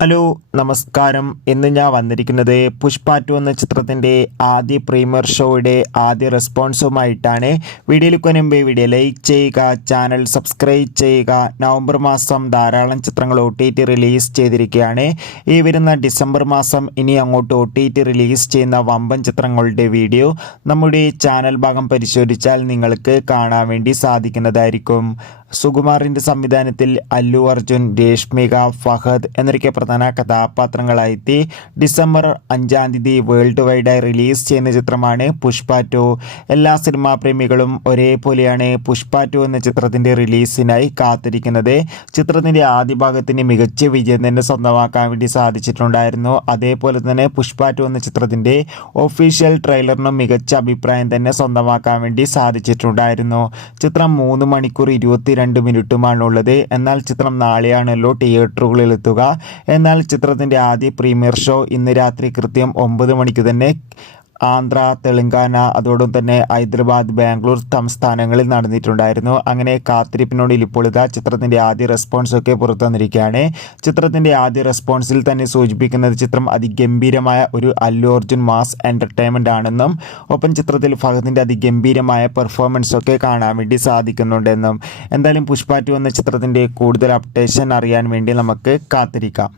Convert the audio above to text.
Hello നമസ്കാരം. ഇന്ന് ഞാൻ വന്നിരിക്കുന്നത് പുഷ്പ 2 എന്ന ചിത്രത്തിൻ്റെ ആദ്യ പ്രീമിയർ ഷോയുടെ ആദ്യ റെസ്പോൺസുമായിട്ടാണ്. വീഡിയോയിലേക്ക് മുൻപ് വീഡിയോ ലൈക്ക് ചെയ്യുക, ചാനൽ സബ്സ്ക്രൈബ് ചെയ്യുക. നവംബർ മാസം ധാരാളം ചിത്രങ്ങൾ OTT റിലീസ് ചെയ്തിരിക്കുകയാണ്. ഈ വരുന്ന ഡിസംബർ മാസം ഇനി അങ്ങോട്ട് OTT റിലീസ് ചെയ്യുന്ന വമ്പൻ ചിത്രങ്ങളുടെ വീഡിയോ നമ്മുടെ ചാനൽ ഭാഗം പരിശോധിച്ചാൽ നിങ്ങൾക്ക് കാണാൻ വേണ്ടി സാധിക്കുന്നതായിരിക്കും. സുകുമാറിൻ്റെ സംവിധാനത്തിൽ അല്ലു അർജുൻ, രേഷ്മിക, ഫഹദ് എന്നൊക്കെ പ്രധാന കഥാപാത്രങ്ങളായി ഡിസംബർ 5-ാം തീയതി വേൾഡ് വൈഡായി റിലീസ് ചെയ്യുന്ന ചിത്രമാണ് പുഷ്പ 2. എല്ലാ സിനിമാ പ്രേമികളും ഒരേപോലെയാണ് പുഷ്പ 2 എന്ന ചിത്രത്തിൻ്റെ റിലീസിനായി കാത്തിരിക്കുന്നത്. ചിത്രത്തിൻ്റെ ആദ്യ ഭാഗത്തിന് മികച്ച വിജയം തന്നെ സ്വന്തമാക്കാൻ വേണ്ടി സാധിച്ചിട്ടുണ്ടായിരുന്നു. അതേപോലെ തന്നെ പുഷ്പ 2 എന്ന ചിത്രത്തിൻ്റെ ഒഫീഷ്യൽ ട്രെയിലറിനും മികച്ച അഭിപ്രായം തന്നെ സ്വന്തമാക്കാൻ വേണ്ടി സാധിച്ചിട്ടുണ്ടായിരുന്നു. ചിത്രം 3 മണിക്കൂർ 22 മിനിറ്റുമാണുള്ളത്. എന്നാൽ ചിത്രം നാളെയാണല്ലോ തിയേറ്ററുകളിൽ എത്തുക. എന്നാൽ ചിത്രത്തിൻ്റെ ആദ്യ പ്രീമിയർ ഷോ ഇന്ന് രാത്രി കൃത്യം 9 മണിക്ക് തന്നെ ആന്ധ്ര, തെലങ്കാന, അതോടൊപ്പം തന്നെ ഹൈദരാബാദ്, ബാംഗ്ലൂർ സംസ്ഥാനങ്ങളിൽ നടന്നിട്ടുണ്ടായിരുന്നു. അങ്ങനെ കാത്തിരിപ്പിനോടിൽ ഇപ്പോൾ ഇതാ ചിത്രത്തിൻ്റെ ആദ്യ റെസ്പോൺസൊക്കെ പുറത്തു വന്നിരിക്കുകയാണ്. ചിത്രത്തിൻ്റെ ആദ്യ റെസ്പോൺസിൽ തന്നെ സൂചിപ്പിക്കുന്നത് ചിത്രം അതിഗംഭീരമായ ഒരു അല്ലു അർജുൻ മാസ് എൻ്റർടൈൻമെൻ്റ് ആണെന്നും ഒപ്പം ചിത്രത്തിൽ ഫഹദിൻ്റെ അതിഗംഭീരമായ പെർഫോമൻസൊക്കെ കാണാൻ വേണ്ടി സാധിക്കുന്നുണ്ടെന്നും. എന്തായാലും പുഷ്പ 2 എന്ന ചിത്രത്തിൻ്റെ കൂടുതൽ അപ്ഡേഷൻ അറിയാൻ വേണ്ടി നമുക്ക് കാത്തിരിക്കാം.